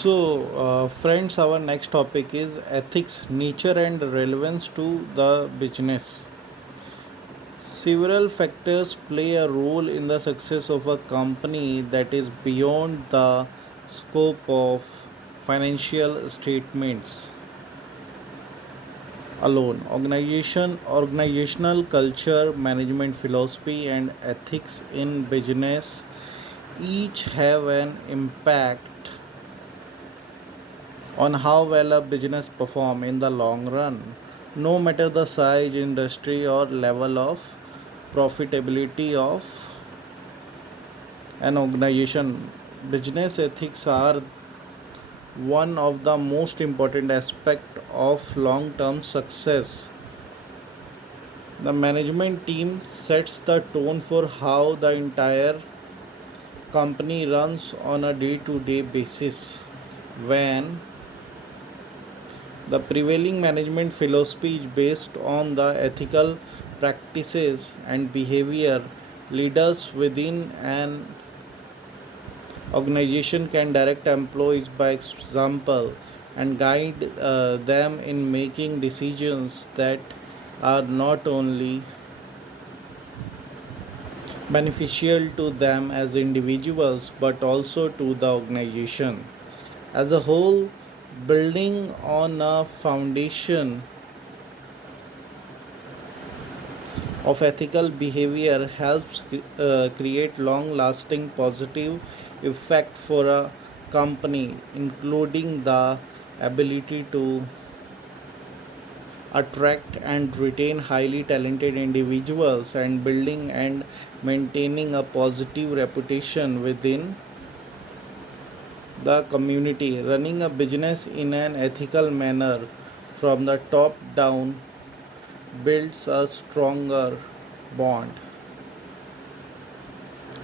Friends, our next topic is ethics, nature, and relevance to the business. Several factors play a role in the success of a company that is beyond the scope of financial statements alone. Organizational culture, management philosophy, and ethics in business each have an impact on how well a business perform in the long run, no matter the size, industry, or level of profitability of an organization. Business ethics are one of the most important aspect of long term success. The management team sets the tone for how the entire company runs on a day to day basis. When the prevailing management philosophy is based on the ethical practices and behavior. Leaders within an organization can direct employees by example and guide them in making decisions that are not only beneficial to them as individuals but also to the organization as a whole. Building on a foundation of ethical behavior helps create long lasting positive effect for a company, including the ability to attract and retain highly talented individuals and building and maintaining a positive reputation within the community. Running a business in an ethical manner from the top down builds a stronger bond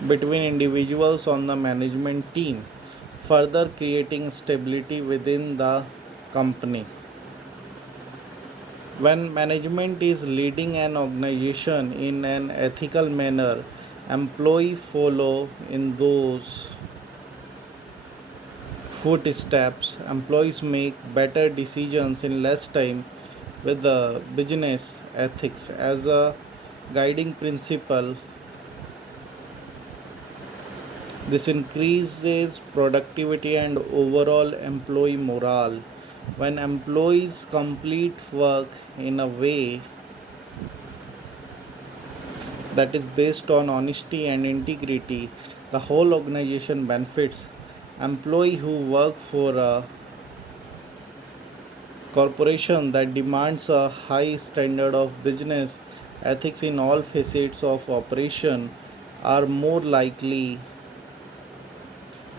between individuals on the management team, further creating stability within the company. When management is leading an organization in an ethical manner, employees follow in those footsteps. Employees make better decisions in less time with the business ethics as a guiding principle. This increases productivity and overall employee morale. When employees complete work in a way that is based on honesty and integrity, the whole organization benefits. Employees who work for a corporation that demands a high standard of business ethics in all facets of operation are more likely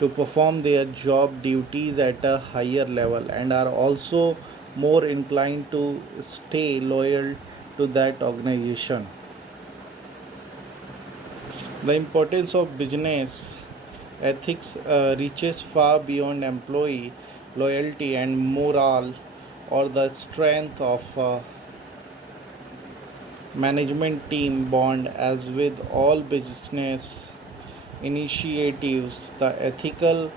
to perform their job duties at a higher level and are also more inclined to stay loyal to that organization. The importance of business ethics reaches far beyond employee loyalty and morale or the strength of a management team bond. As with all business initiatives, the ethical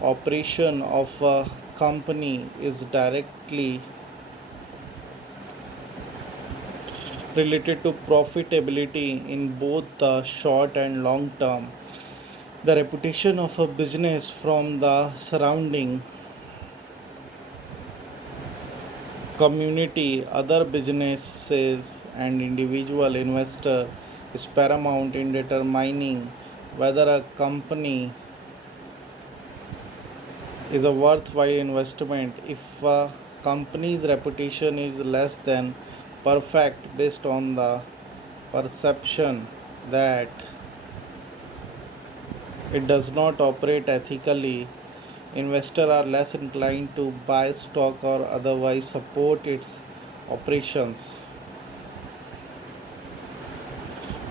operation of a company is directly related to profitability in both the short and long term. The reputation of a business from the surrounding community, other businesses, and individual investor is paramount in determining whether a company is a worthwhile investment. If a company's reputation is less than perfect based on the perception that it does not operate ethically, investors are less inclined to buy stock or otherwise support its operations.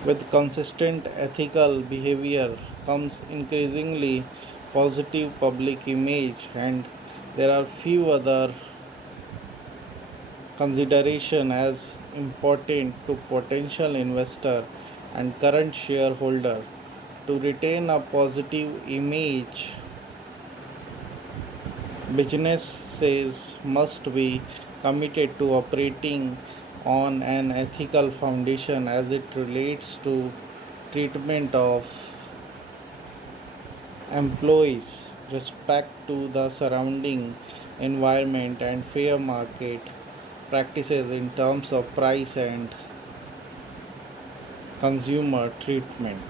With consistent ethical behavior comes increasingly positive public image, and there are few other consideration as important to potential investor and current shareholder. To retain a positive image Businesses must be committed to operating on an ethical foundation as it relates to treatment of employees, respect to the surrounding environment, and fair market practices in terms of price and consumer treatment.